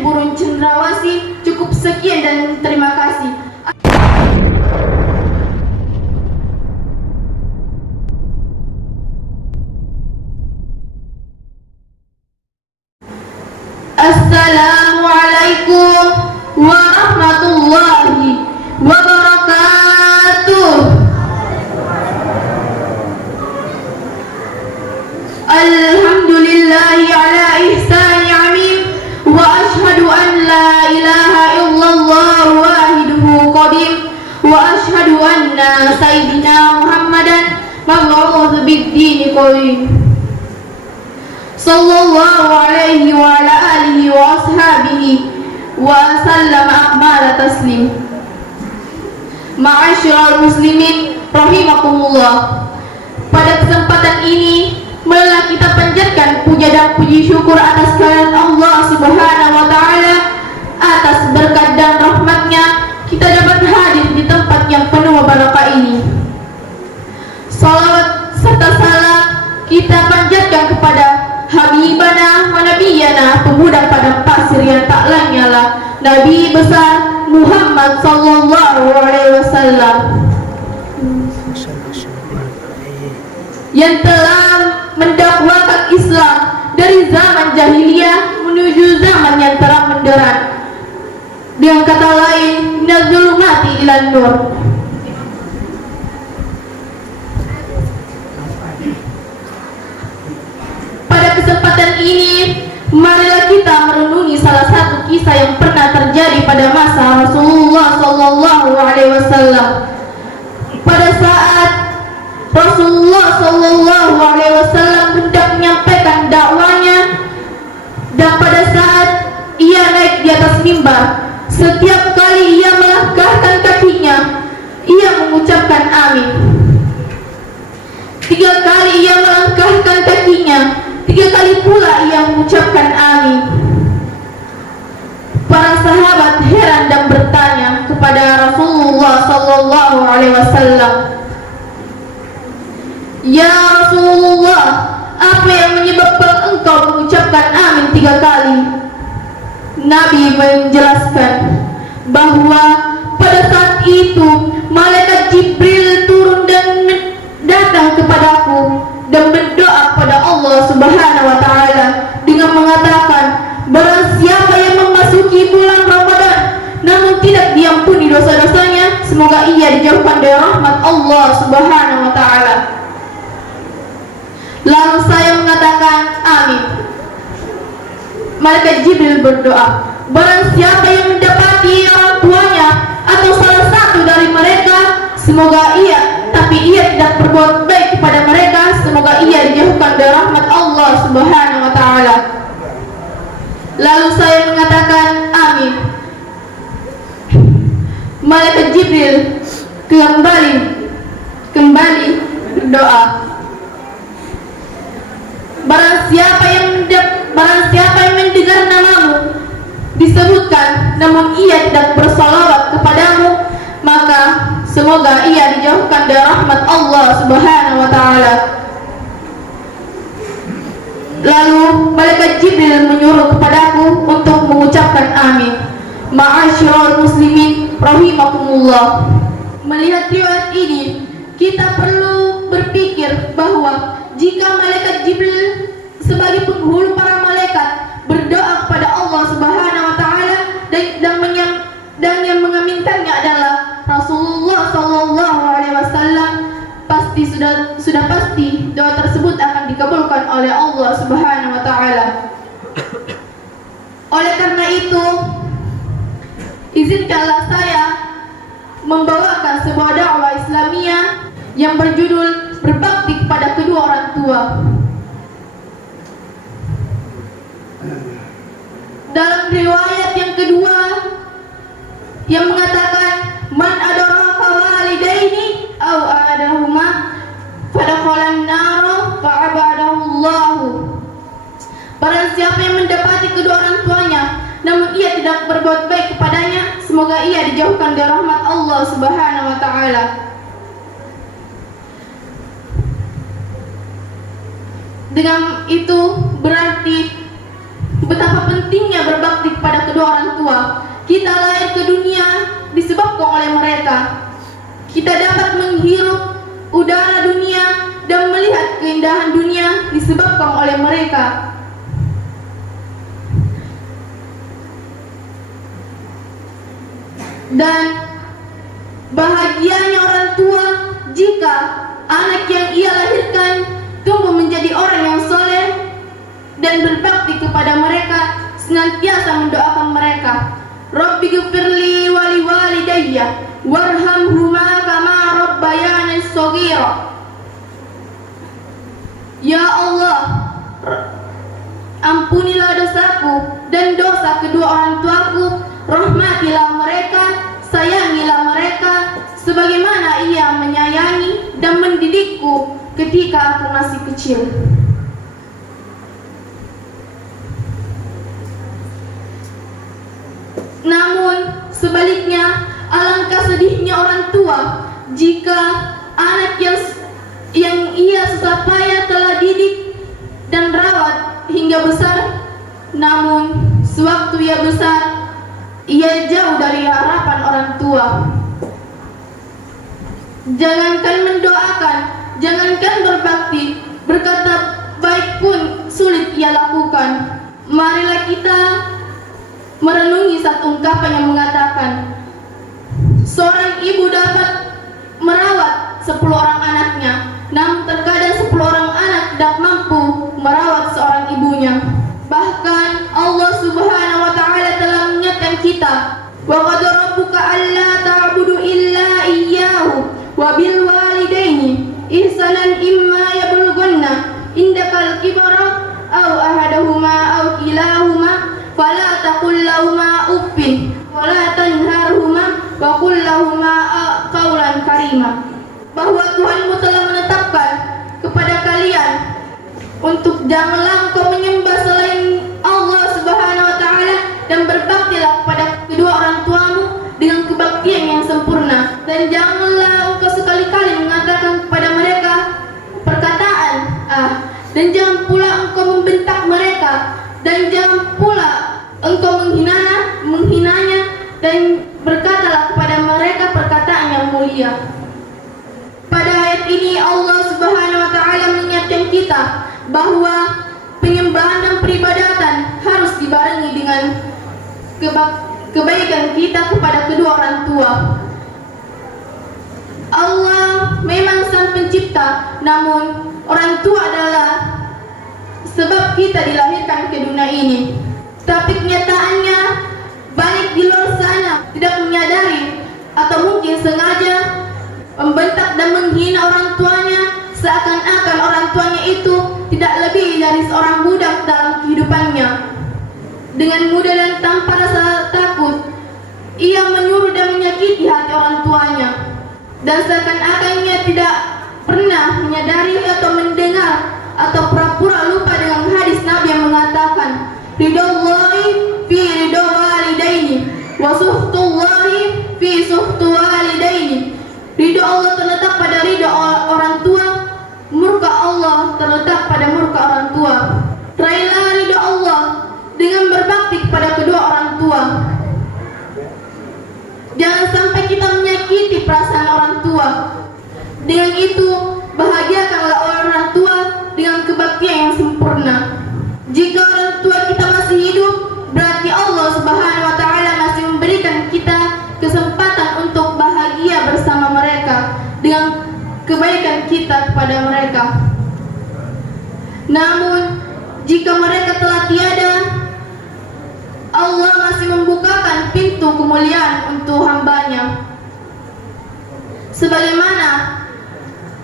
dan burung cendrawasih. Cukup sekian dan terima kasih. Assalamualaikum warahmatullahi wabarakatuh. Alhamdulillahi ala ihsani amin. Wa ashhadu an la ilaha illallah wahiduhu qadim. Wa ashhadu anna sayyidina Muhammadan mab'uts bid-dini qayyim. Sallallahu alaihi wa ala alihi wa ashabihi wa sallama akmala taslim. Ma'asyiral muslimin rahimakumullah. Pada kesempatan ini marilah kita panjatkan puja dan puji syukur atas kehadirat Allah Subhanahu wa taala. Atas berkat dan rahmatnya kita dapat hadir di tempat yang penuh barakah ini. Salawat serta salam kita panjatkan kepada Habibana wa Nabiyana, pemuda padang pasir yang tak lain ialah Nabi besar Muhammad sallallahu alaihi wasallam, yang telah mendakwakan Islam dari zaman jahiliyah menuju zaman yang terang benderang. Dengan kata lain, minaz-zulumati ilan nur. Pada kesempatan ini, marilah kita merenungi salah satu kisah yang pernah terjadi pada masa Rasulullah sallallahu alaihi wasallam. Pada saat Rasulullah sallallahu alaihi wasallam hendak menyampaikan dakwanya, dan pada saat ia naik di atas mimbar, setiap kali ia melangkahkan kakinya, ia mengucapkan amin. 3 kali ia melangkahkan kakinya, 3 kali pula ia mengucapkan amin. Para sahabat heran dan bertanya kepada Rasulullah sallallahu alaihi wasallam, "Ya Rasulullah, apa yang menyebabkan engkau mengucapkan amin 3 kali?" Nabi menjelaskan bahwa pada saat itu malaikat Jibril turun dan datang kepadaku dan berdoa kepada Allah Subhanahu wa taala dengan mengatakan, barang siapa yang memasuki bulan Ramadan namun tidak diampuni dosa-dosanya, semoga ia dijauhkan dari rahmat Allah Subhanahu wa taala. Lalu saya mengatakan amin. Malaikat Jibril berdoa, barang siapa yang mendapati orang tuanya atau salah satu dari mereka, semoga ia tidak berbuat baik kepada mereka, semoga ia dijauhkan dari rahmat Allah Subhanahu wa taala. Lalu saya mengatakan amin. Malaikat Jibril kembali berdoa, barang siapa yang mendengar namamu disebutkan namun ia tidak bersalawat kepadamu, maka semoga ia dijauhkan dari rahmat Allah Subhanahu wa taala. Lalu malaikat Jibril menyuruh kepadaku untuk mengucapkan amin. Ma'asyiral muslimin rahimakumullah. Melihat riwayat ini, kita perlu berpikir bahwa jika malaikat Jibril sebagai penghulu para malaikat berdoa kepada Allah Subhanahu wa taala dan yang mengaminkannya adalah Rasulullah sallallahu alaihi wasallam, pasti sudah pasti doa tersebut akan dikabulkan oleh Allah Subhanahu wa taala. Oleh karena itu, izinkanlah saya membawakan sebuah dakwah Islamiyah yang berjudul berbakti kepada kedua orang tua. Dalam riwayat yang kedua yang mengatakan, man adraka walidaini aw adahuma fadakhalan nar fa'abadahu Allah. Barang siapa yang mendapati kedua orang tuanya namun ia tidak berbuat baik kepadanya, semoga ia dijauhkan dari rahmat Allah Subhanahu wa taala. Dengan itu berarti betapa pentingnya berbakti kepada kedua kita lahir ke dunia disebabkan oleh mereka. Kita dapat menghirup udara dunia dan melihat keindahan dunia disebabkan oleh mereka. Dan bahagianya orang tua jika anak yang ia lahirkan tumbuh menjadi orang yang soleh dan berbakti kepada mereka, senantiasa mendoakan mereka. Rabbi ghfirli wa li walidayya warhamhuma kama rabbayani shaghira. Ya Allah, ampunilah dosaku dan dosa kedua orang tuaku, rahmatilah mereka, sayangilah mereka sebagaimana ia menyayangi dan mendidikku ketika aku masih kecil. Namun sebaliknya, alangkah sedihnya orang tua jika anak yang ia susah payah telah didik dan rawat hingga besar, namun sewaktu ia besar, ia jauh dari harapan orang tua. Jangankan mendoakan, jangankan berbakti, berkata baik pun sulit ia lakukan. Marilah kita merenungi satu ungkapan yang mengatakan, seorang ibu dapat merawat 10 orang anaknya, namun terkadang 10 orang anak tidak mampu merawat seorang ibunya. Bahkan Allah Subhanahu wa taala telah mengingatkan kita, wa qad rabbuka alla ta'budu illa iyyahu wa bil walidaini ihsanan imma yablughanna indakal kibara aw ahaduhuma aw kilahuma fala taqul lahumā uffin wa la tanharhumā wa qul lahumā qawlan karīmā. Bahwa Tuhanmu telah menetapkan kepada kalian untuk janganlah engkau menyembah selain Allah Subhanahu wa taala dan berbaktilah kepada kedua orang tuamu dengan kebaktian yang sempurna, dan janganlah engkau sekali-kali mengatakan kepada mereka perkataan dan jangan pula engkau membentak mereka, dan jangan pula engkau menghinanya, dan berkatalah kepada mereka perkataan yang mulia. Pada ayat ini Allah Subhanahu wa taala mengingatkan kita bahwa penyembahan dan peribadatan harus dibarengi dengan kebaikan kita kepada kedua orang tua. Allah memang sang pencipta, namun orang tua adalah sebab kita dilahirkan ke dunia ini. Tapi kenyataannya banyak di luar sana tidak menyadari atau mungkin sengaja membentak dan menghina orang tuanya, seakan-akan orang tuanya itu tidak lebih dari seorang budak dalam kehidupannya. Dengan mudah dan tanpa rasa takut, ia menyuruh dan menyakiti hati orang tuanya, dan seakan-akan ia tidak pernah menyadari atau mendengar atau pura-pura lupa dengan hadis Nabi yang mengatakan, ridhallahi fi ridha walidaini wa suhtullahi fi suhtu walidaini. Ridha Allah terletak pada ridha orang tua, murka Allah terletak pada murka orang tua. Raihlah ridha Allah dengan berbakti kepada kedua orang tua. Jangan sampai kita menyakiti perasaan orang tua. Dengan itu, bahagiakanlah orang tua dengan kebaktian yang sempurna. Jika orang tua kita masih hidup, berarti Allah Subhanahu wa taala masih memberikan kita kesempatan untuk bahagia bersama mereka dengan kebaikan kita kepada mereka. Namun, jika mereka telah tiada, Allah masih membukakan pintu kemuliaan untuk hambanya. Sebagaimana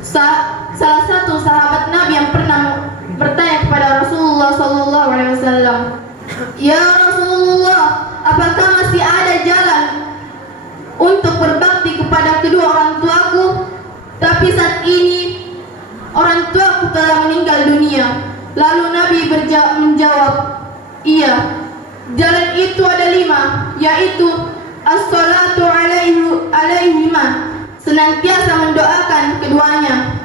salah satu sahabat Nabi yang pernah bertanya kepada Rasulullah SAW, ya Rasulullah, apakah masih ada jalan untuk berbakti kepada kedua orang tuaku? Tapi saat ini orang tuaku telah meninggal dunia. Lalu Nabi menjawab, iya, jalan itu ada 5, yaitu as-salatu alaihima, senantiasa mendoakan keduanya,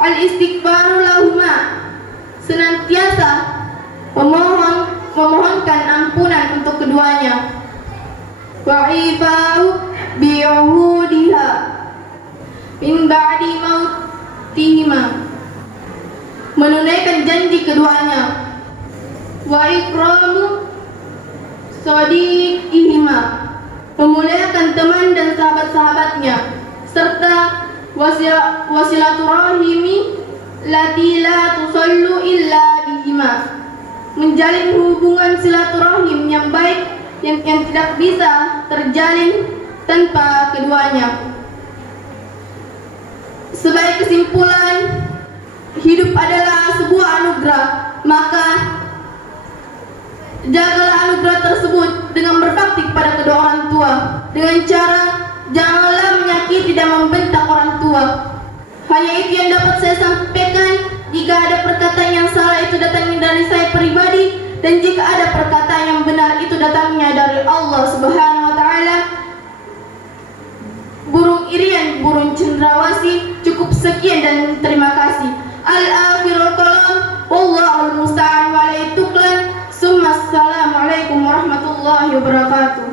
al-istighfaru lahuma, senantiasa memohonkan ampunan untuk keduanya, وعيفاء بعهودها من بعد mautihima, menunaikan janji keduanya, wa ikramu sadiqihima, memuliakan teman dan sahabat-sahabatnya, serta wasilaturahimi lati la tusallu illa bihima, menjalin hubungan silaturahim yang baik yang tidak bisa terjalin tanpa keduanya. Sebagai kesimpulan, hidup adalah sebuah anugerah, maka jagalah anugerah tersebut dengan berbakti kepada kedua orang tua, dengan cara janganlah menyakiti dan membentak orang tua. Hanya itu yang dapat saya sampaikan. Jika ada perkataan yang salah, itu datangnya dari saya pribadi, dan jika ada perkataan yang benar, itu datangnya dari Allah Subhanahu wa Ta'ala. Burung irian, burung cendrawasih. Cukup sekian dan terima kasih. Al-akhirul kalam, wallahul musta'an wa alaihi tuklan. Assalamualaikum warahmatullahi wabarakatuh.